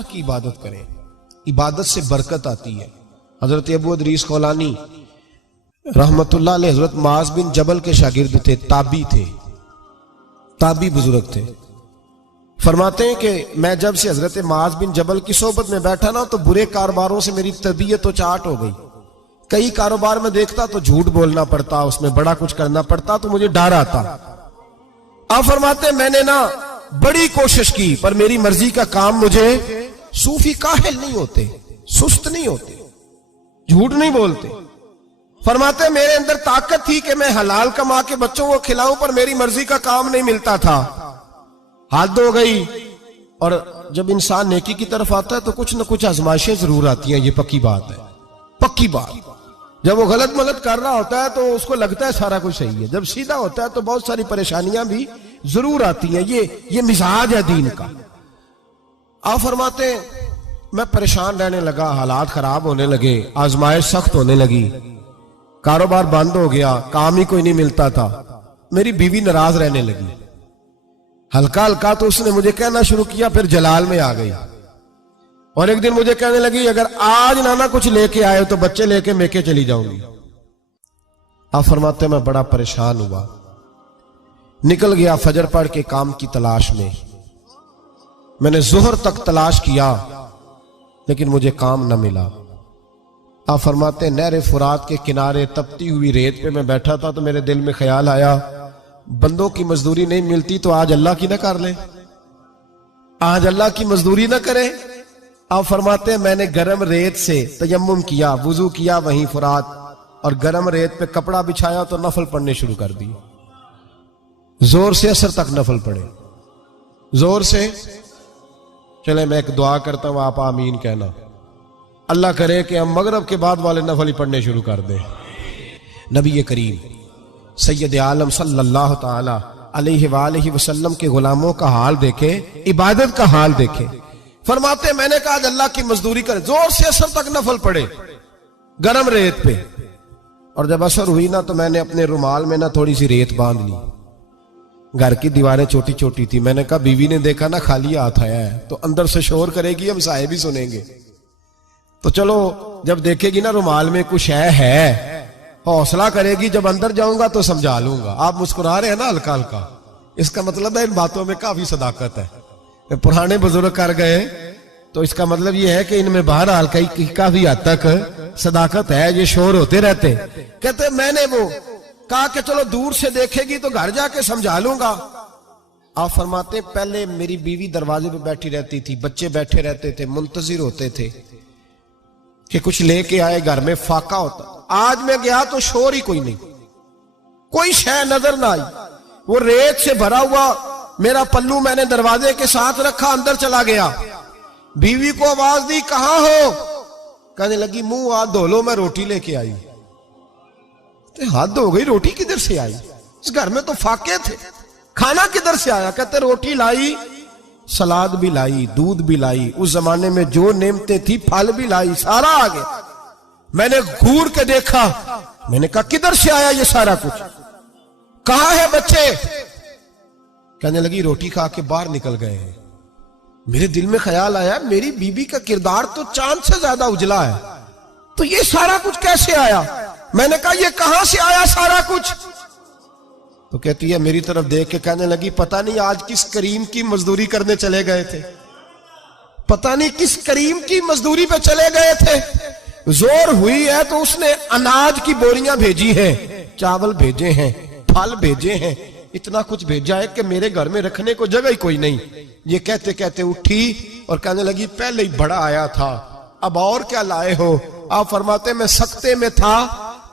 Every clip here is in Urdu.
اللہ کی عبادت کریں، عبادت سے برکت آتی ہے۔ حضرت ابو ادریس خولانی رحمت اللہ علیہ حضرت معاذ بن جبل کے شاگرد تھے، تابعی بزرگ تھے۔ فرماتے ہیں کہ میں جب سے حضرت معاذ بن جبل کی صحبت میں بیٹھا نا تو برے کاروباروں سے میری طبیعت تو چاٹ ہو گئی۔ کئی کاروبار میں دیکھتا تو جھوٹ بولنا پڑتا، اس میں بڑا کچھ کرنا پڑتا، تو مجھے ڈر آتا۔ آپ فرماتے ہیں میں نے نا بڑی کوشش کی پر میری مرضی کا کام مجھے، صوفی کاہل نہیں ہوتے، سست نہیں ہوتے، جھوٹ نہیں بولتے۔ فرماتے ہیں میرے اندر طاقت تھی کہ میں حلال کما کے بچوں کو کھلاؤں، پر میری مرضی کا کام نہیں ملتا تھا۔ حد ہو گئی۔ اور جب انسان نیکی کی طرف آتا ہے تو کچھ نہ کچھ آزمائشیں ضرور آتی ہیں، یہ پکی بات ہے، پکی بات۔ جب وہ غلط ملت کر رہا ہوتا ہے تو اس کو لگتا ہے سارا کچھ صحیح ہے، جب سیدھا ہوتا ہے تو بہت ساری پریشانیاں بھی ضرور آتی ہیں، یہ مزاج ہے دین کا۔ آپ فرماتے ہیں میں پریشان رہنے لگا، حالات خراب ہونے لگے، آزمائش سخت ہونے لگی، کاروبار بند ہو گیا، کام ہی کوئی نہیں ملتا تھا۔ میری بیوی ناراض رہنے لگی، ہلکا ہلکا تو اس نے مجھے کہنا شروع کیا، پھر جلال میں آ گئی، اور ایک دن مجھے کہنے لگی اگر آج نانا کچھ لے کے آئے تو بچے لے کے میکے چلی جاؤں گی۔ آپ فرماتے ہیں میں بڑا پریشان ہوا، نکل گیا فجر پڑھ کے کام کی تلاش میں نے ظہر تک تلاش کیا لیکن مجھے کام نہ ملا۔ آپ فرماتے ہیں نہر فرات کے کنارے تپتی ہوئی ریت پہ میں بیٹھا تھا تو میرے دل میں خیال آیا بندوں کی مزدوری نہیں ملتی تو آج اللہ کی نہ کر لیں، آج اللہ کی مزدوری نہ کریں۔ آپ فرماتے ہیں میں نے گرم ریت سے تیمم کیا، وضو کیا وہیں فرات، اور گرم ریت پہ کپڑا بچھایا تو نفل پڑھنے شروع کر دی، زور سے اثر تک نفل پڑھے، زور سے۔ چلے میں ایک دعا کرتا ہوں، آپ آمین کہنا، اللہ کرے کہ ہم مغرب کے بعد والے نفل ہی پڑھنے شروع کر دیں۔ نبی کریم سید عالم صلی اللہ تعالی علیہ وآلہ وسلم کے غلاموں کا حال دیکھے، عبادت کا حال دیکھے۔ فرماتے ہیں میں نے کہا آج اللہ کی مزدوری کرے، زور سے اثر تک نفل پڑے گرم ریت پہ، اور جب اثر ہوئی نا تو میں نے اپنے رومال میں نا تھوڑی سی ریت باندھ لی، گھر کی دیواریں چھوٹی چھوٹی تھی۔ میں نے کہا بیوی نے دیکھا نا خالی ہاتھ آیا ہے تو اندر سے شور کرے گی، ہم سائے بھی سنیں گے، تو چلو جب دیکھے گی نا رومال میں کچھ ہے حوصلہ کرے گی، جب اندر جاؤں گا تو سمجھا لوں گا۔ آپ مسکرا رہے ہیں نا ہلکا ہلکا، اس کا مطلب ہے ان باتوں میں کافی صداقت ہے۔ پرانے بزرگ کر گئے تو اس کا مطلب یہ ہے کہ ان میں بہرحال کافی حد تک صداقت ہے، یہ شور ہوتے رہتے۔ کہتے میں نے وہ کہا کہ چلو دور سے دیکھے گی تو گھر جا کے سمجھا لوں گا۔ آپ فرماتے پہلے میری بیوی دروازے پہ بیٹھی رہتی تھی، بچے بیٹھے رہتے تھے، منتظر ہوتے تھے کہ کچھ لے کے آئے، گھر میں فاقہ ہوتا۔ آج میں گیا تو شور ہی کوئی نہیں، کوئی شے نظر نہ آئی، وہ ریت سے بھرا ہوا میرا پلو میں نے دروازے کے ساتھ رکھا، اندر چلا گیا، بیوی کو آواز دی کہاں ہو؟ کہنے لگی منہ ہاتھ دھو لو، میں روٹی لے کے آئی۔ ہاتھ دھو گئی، روٹی کدھر سے آئی؟ اس گھر میں تو فاقے تھے، کھانا کدھر سے آیا؟ کہتے روٹی لائی، سلاد بھی لائی، دودھ بھی لائی، اس زمانے میں جو نعمتیں تھی پھل بھی لائی، سارا آ گیا۔ میں نے گھور کے دیکھا، میں نے کہا کدھر سے آیا یہ سارا کچھ؟ کہاں ہے بچے؟ کہنے لگی روٹی کھا کے باہر نکل گئے ہیں۔ میرے دل میں خیال آیا میری بیوی کا کردار تو چاند سے زیادہ اجلا ہے، تو یہ سارا کچھ کیسے آیا؟ میں نے کہا یہ کہاں سے آیا سارا کچھ؟ تو کہتی ہے میری طرف دیکھ کے کہنے لگی پتہ نہیں آج کس کریم کی مزدوری کرنے چلے گئے تھے، پتہ نہیں کس کریم کی مزدوری پہ چلے گئے تھے، زور ہوئی ہے تو اس نے اناج کی بوریاں بھیجی ہیں، چاول بھیجے ہیں، پھل بھیجے ہیں، اتنا کچھ بھیجا ہے کہ میرے گھر میں رکھنے کو جگہ ہی کوئی نہیں۔ یہ کہتے کہتے اٹھی اور کہنے لگی پہلے ہی بڑا آیا تھا، اب اور کیا لائے ہو؟ آپ فرماتے میں سکتے میں تھا،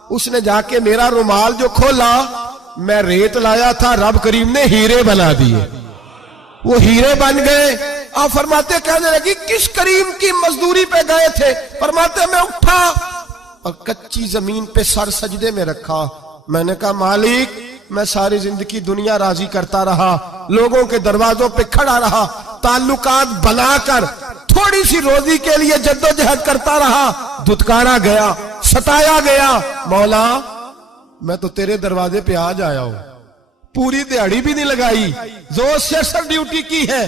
اس نے جا کے میرا رومال جو کھولا، میں ریت لایا تھا، رب کریم نے ہیرے بنا دیے، وہ ہیرے بن گئے۔ آپ فرماتے کہنے لگی کس کریم کی مزدوری پہ گئے تھے؟ فرماتے میں اٹھا اور کچی زمین پہ سر سجدے میں رکھا، میں نے کہا مالک میں ساری زندگی دنیا راضی کرتا رہا، لوگوں کے دروازوں پہ کھڑا رہا، تعلقات بنا کر تھوڑی سی روزی کے لیے جدوجہد کرتا رہا، دھتکارا گیا، ستایا گیا، مولا میں تو تیرے دروازے پہ آج آیا ہوں، پوری دیہڑی بھی نہیں لگائی، زور سے سر ڈیوٹی کی ہے،